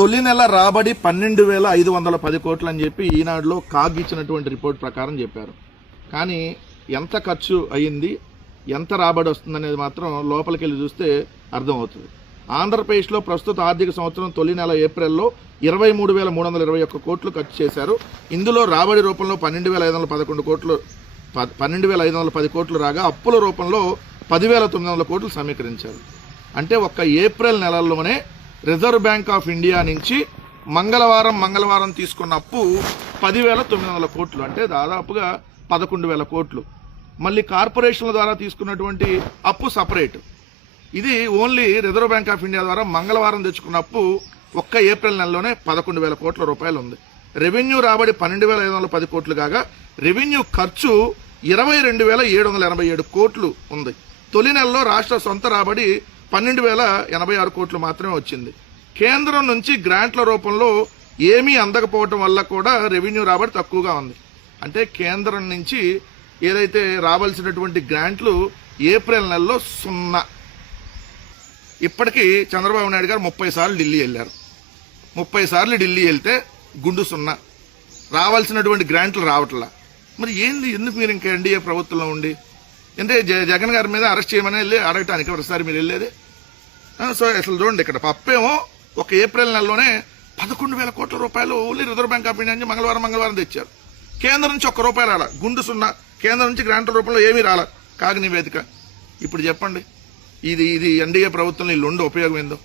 తొలి నెల రాబడి 12,510 కోట్లు అని చెప్పి ఈనాడులో కాగ్ ఇచ్చినటువంటి రిపోర్ట్ ప్రకారం చెప్పారు. కానీ ఎంత ఖర్చు అయ్యింది, ఎంత రాబడి వస్తుందనేది మాత్రం లోపలికి వెళ్ళి చూస్తే అర్థమవుతుంది. ఆంధ్రప్రదేశ్లో ప్రస్తుత ఆర్థిక సంవత్సరం తొలి నెల ఏప్రిల్లో 23,321 కోట్లు ఖర్చు చేశారు. ఇందులో రాబడి రూపంలో 12,510 కోట్లు రాగా అప్పుల రూపంలో 10,900 కోట్లు సమీకరించారు. అంటే ఒక్క ఏప్రిల్ నెలల్లోనే రిజర్వ్ బ్యాంక్ ఆఫ్ ఇండియా నుంచి మంగళవారం తీసుకున్న అప్పు 10,900 కోట్లు, అంటే దాదాపుగా 11,000 కోట్లు. మళ్ళీ కార్పొరేషన్ల ద్వారా తీసుకున్నటువంటి అప్పు సపరేట్. ఇది only reserve bank of India ద్వారా మంగళవారం తెచ్చుకున్న అప్పు ఒక్క ఏప్రిల్ నెలలోనే 11,000 కోట్ల రూపాయలు ఉంది. రెవెన్యూ రాబడి 12,510 కోట్లు కాగా రెవెన్యూ ఖర్చు 22,787 కోట్లు ఉంది. తొలి నెలలో రాష్ట్ర సొంత రాబడి 12,086 కోట్లు మాత్రమే వచ్చింది. కేంద్రం నుంచి గ్రాంట్ల రూపంలో ఏమీ అందకపోవటం వల్ల కూడా రెవెన్యూ రాబడి తక్కువగా ఉంది. అంటే కేంద్రం నుంచి ఏదైతే రావాల్సినటువంటి గ్రాంట్లు ఏప్రిల్ నెలలో 0. ఇప్పటికీ చంద్రబాబు నాయుడు గారు 30 సార్లు ఢిల్లీ వెళ్ళారు. 30 సార్లు ఢిల్లీ వెళ్తే గుండు 0, రావాల్సినటువంటి గ్రాంట్లు రావట్లా. మరి ఏంది, ఎందుకు మీరు ఇంకా ఎన్డీఏ ప్రభుత్వంలో ఉండి అంటే జగన్ గారి మీద అరెస్ట్ చేయమని వెళ్ళి అడగటానికి ఒకసారి మీరు వెళ్ళేది? సో అసలు చూడండి, ఇక్కడ పప్పేమో ఒక ఏప్రిల్ నెలలోనే 11,000 కోట్ల రూపాయలు only reserve bank of India నుంచి మంగళవారం తెచ్చారు. కేంద్రం నుంచి ఒక్క రూపాయి రాలా, గుండు 0. కేంద్రం నుంచి గ్రాంట్ల రూపంలో ఏమీ రాలా, కాగ్ నివేదిక. ఇప్పుడు చెప్పండి, ఇది ఎన్డీఏ ప్రభుత్వంలో వీళ్ళు ఉండే ఉపయోగం ఏందో?